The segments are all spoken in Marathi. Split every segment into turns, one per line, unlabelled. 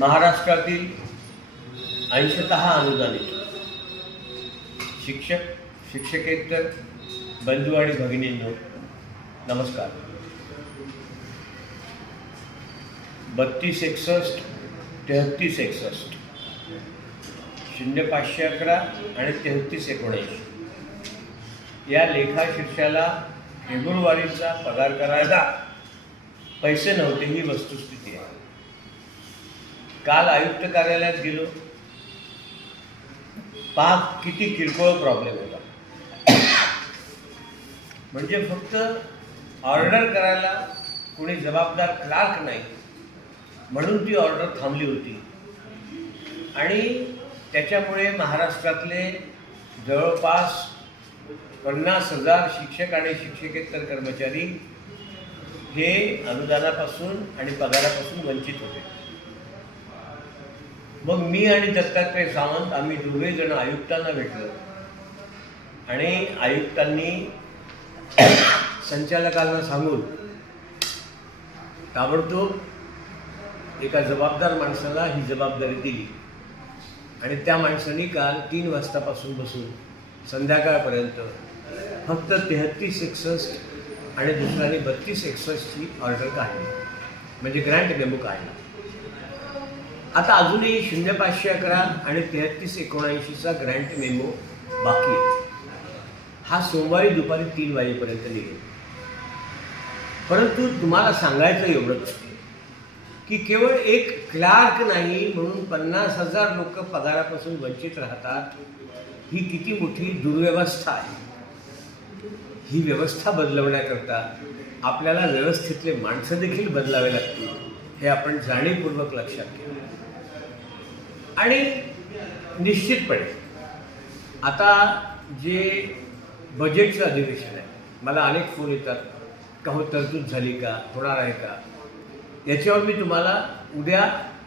महाराष्ट्रातील अंशतः अनुदानित शिक्षक शिक्षकेतर बंधू आणि भगिनींनो नमस्कार. बत्तीस एकसष्ट तेहत्तीस एकसष्ट शून्य पाचशे अकरा आणि तेहत्तीस एकोणऐंशी. या लेखा शिक्षाला फेब्रुवारीचा पगार करायला पैसे नव्हते ही वस्तुस्थिती आहे. काल आयुक्त कार्यालयात गेलो. पहा किती किरकोळ प्रॉब्लेम होता. म्हणजे फक्त ऑर्डर करायला कोणी जबाबदार क्लार्क नाही. म्हणून ती ऑर्डर थांबली होती. आणि त्याच्यामुळे महाराष्ट्रातले जवळपास पन्नास हजार शिक्षक आणि शिक्षकेतर कर्मचारी हे अनुदानापासून आणि पगारापासून वंचित होते. मग मी आणि दत्तात्रय सावंत आम्ही दोघे जण आयुक्तांना भेटलो. आणि आयुक्तांनी संचालकांना सांगून ताबडतोब एका जबाबदार माणसाला ही जबाबदारी दिली. आणि त्या माणसाने काल तीन वाजतापासून बसून संध्याकाळपर्यंत फक्त तेहत्तीस एकसष्ट आणि दुसऱ्याने बत्तीस एकसष्टची ऑर्डर काढली. म्हणजे ग्रँट मेमो काढला. आता अजूनही शून्य पाचशे अकरा आणि तेहत्तीस एकोणऐंशीचा ग्रँट मेमो बाकी आहे. हा सोमवारी दुपारी तीन वाजेपर्यंत निघेल. परंतु तुम्हाला सांगायचं एवढंच की केवळ एक क्लार्क नाही म्हणून पन्नास हजार लोक पगारापासून वंचित राहतात ही किती मोठी दुर्व्यवस्था आहे. ही व्यवस्था बदलवण्याकरता आपल्याला व्यवस्थेतले माणसं देखील बदलावे लागतील. हे आपण जाणीवपूर्वक लक्षात घ्या आणि निश्चितपणे आता जे बजेटचं अधिवेशन आहे मला अनेक फोन येतात का हो तरतूद झाली का होणार आहे का? याच्यावर मी तुम्हाला उद्या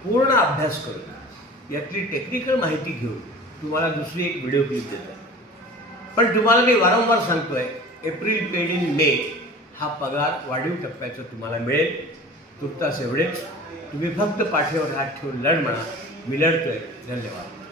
पूर्ण अभ्यास करून यातली टेक्निकल माहिती घेऊन तुम्हाला दुसरी एक व्हिडिओ क्लिप देतो. पण तुम्हाला मी वारंवार सांगतोय एप्रिल पेड इन मे हा पगार वाढीव टप्प्याचा तुम्हाला मिळेल. तुर्तास एवढेच. तुम्ही फक्त पाठीवर हात ठेवून लढ म्हणा. मी लढतोय. धन्यवाद.